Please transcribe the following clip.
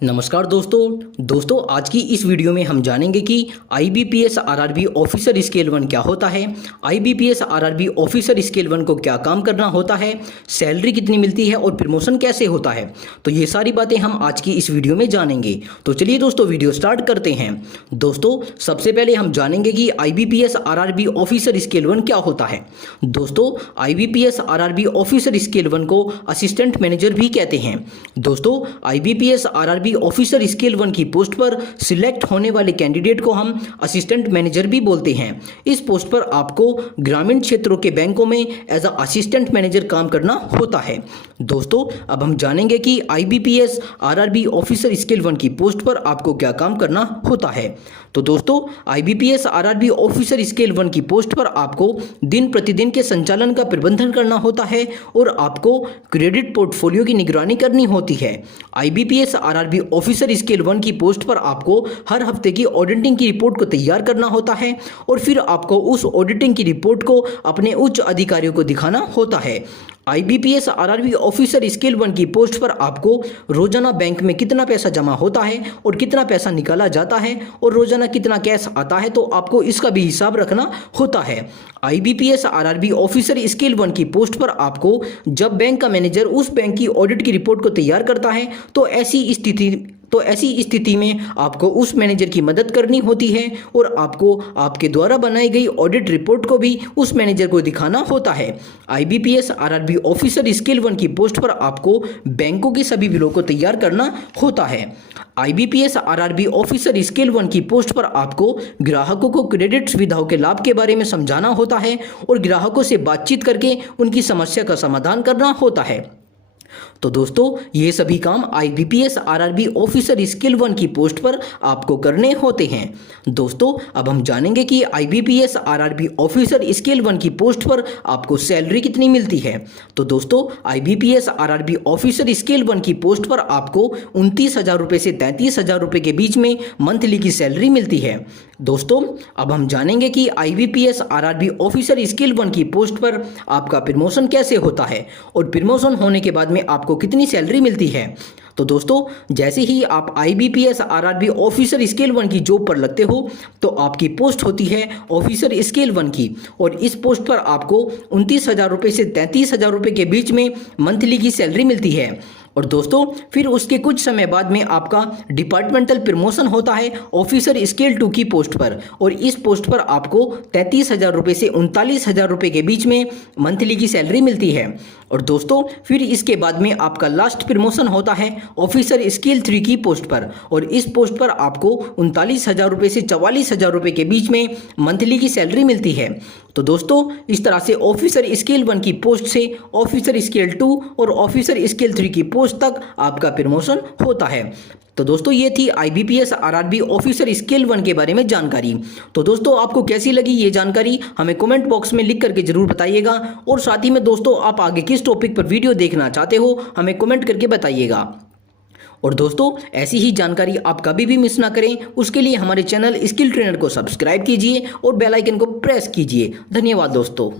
नमस्कार दोस्तों आज की इस वीडियो में हम जानेंगे कि IBPS RRB ऑफिसर स्केल 1 क्या होता है। IBPS RRB ऑफिसर स्केल 1 को क्या काम करना होता है, सैलरी कितनी मिलती है और प्रमोशन कैसे होता है। तो ये सारी बातें हम आज की इस वीडियो में जानेंगे। तो चलिए दोस्तों वीडियो स्टार्ट करते हैं। दोस्तों सबसे पहले हम जानेंगे कि IBPS RRB ऑफिसर स्केल 1 क्या होता है। दोस्तों IBPS RRB ऑफिसर स्केल 1 को असिस्टेंट मैनेजर भी कहते हैं। दोस्तों IBPS RRB ऑफिसर स्केल 1 की पोस्ट पर सिलेक्ट होने वाले कैंडिडेट को हम असिस्टेंट मैनेजर भी बोलते हैं। इस पोस्ट पर आपको ग्रामीण क्षेत्रों के बैंकों में एज अ असिस्टेंट मैनेजर काम करना होता है। दोस्तों अब हम जानेंगे कि IBPS RRB ऑफिसर स्केल 1 की पोस्ट पर आपको क्या काम करना होता है। तो दोस्तों IBPS RRB ऑफिसर स्केल 1 की पोस्ट पर आपको दिन प्रतिदिन के संचालन का प्रबंधन करना होता है और आपको क्रेडिट पोर्टफोलियो की निगरानी करनी होती है। IBPS RRB ऑफिसर स्केल 1 की पोस्ट पर आपको हर हफ्ते की ऑडिटिंग की रिपोर्ट को तैयार करना होता है और फिर आपको उस ऑडिटिंग की रिपोर्ट को अपने उच्च अधिकारियों को दिखाना होता है। IBPS RRB ऑफिसर स्केल 1 की पोस्ट पर आपको रोजाना बैंक में कितना पैसा जमा होता है और कितना पैसा निकाला जाता है और रोजाना कितना कैश आता है, तो आपको इसका भी हिसाब रखना होता है। IBPS RRB ऑफिसर स्केल 1 की पोस्ट पर आपको जब बैंक का मैनेजर उस बैंक की ऑडिट की रिपोर्ट को तैयार करता है तो ऐसी स्थिति में आपको उस मैनेजर की मदद करनी होती है और आपको आपके द्वारा बनाई गई ऑडिट रिपोर्ट को भी उस मैनेजर को दिखाना होता है। IBPS RRB ऑफिसर स्केल 1 की पोस्ट पर आपको बैंकों के सभी बिलों को तैयार करना होता है। IBPS RRB ऑफिसर स्केल 1 की पोस्ट पर आपको ग्राहकों को क्रेडिट सुविधाओं के लाभ के बारे में समझाना होता है और ग्राहकों से बातचीत करके उनकी समस्या का समाधान करना होता है। तो दोस्तों ये सभी काम IBPS RRB ऑफिसर स्केल 1 की पोस्ट पर आपको करने होते हैं। दोस्तों अब हम जानेंगे कि IBPS RRB ऑफिसर स्केल 1 की पोस्ट पर आपको सैलरी कितनी मिलती है। तो दोस्तों IBPS RRB ऑफिसर स्केल 1 की पोस्ट पर आपको 29,000 रुपये से 33,000 रुपये के बीच में मंथली की सैलरी मिलती है। दोस्तों अब हम जानेंगे कि IBPS RRB ऑफिसर स्केल 1 की पोस्ट पर आपका प्रमोशन कैसे होता है और प्रमोशन होने के बाद में आपको कितनी सैलरी मिलती है। तो दोस्तों जैसे ही आप IBPS RRB ऑफिसर स्केल 1 की जॉब पर लगते हो तो आपकी पोस्ट होती है ऑफिसर स्केल 1 की और इस पोस्ट पर आपको 29,000 रुपये से 33,000 रुपये के बीच में मंथली की सैलरी मिलती है। और दोस्तों फिर उसके कुछ समय बाद में आपका डिपार्टमेंटल प्रमोशन होता है ऑफिसर स्केल 2 की पोस्ट पर और इस पोस्ट पर आपको 33,000 रुपये से 39,000 रुपये के बीच में मंथली की सैलरी मिलती है। और दोस्तों फिर इसके बाद में आपका लास्ट प्रमोशन होता है ऑफिसर स्केल 3 की पोस्ट पर और इस पोस्ट पर आपको 39,000 रुपये से 44,000 रुपये के बीच में मंथली की सैलरी मिलती है। तो दोस्तों इस तरह से ऑफिसर स्केल 1 की पोस्ट से ऑफिसर स्केल 2 और ऑफिसर स्केल 3 की पोस्ट तक आपका प्रमोशन होता है। तो दोस्तों ये थी IBPS RRB ऑफिसर स्केल 1 के बारे में जानकारी। तो दोस्तों आपको कैसी लगी ये जानकारी हमें कमेंट बॉक्स में लिख करके जरूर बताइएगा और साथ ही में दोस्तों आप आगे किस टॉपिक पर वीडियो देखना चाहते हो हमें कमेंट करके बताइएगा। और दोस्तों ऐसी ही जानकारी आप कभी भी मिस ना करें उसके लिए हमारे चैनल स्किल ट्रेनर को सब्सक्राइब कीजिए और बेल आइकन को प्रेस कीजिए। धन्यवाद दोस्तों।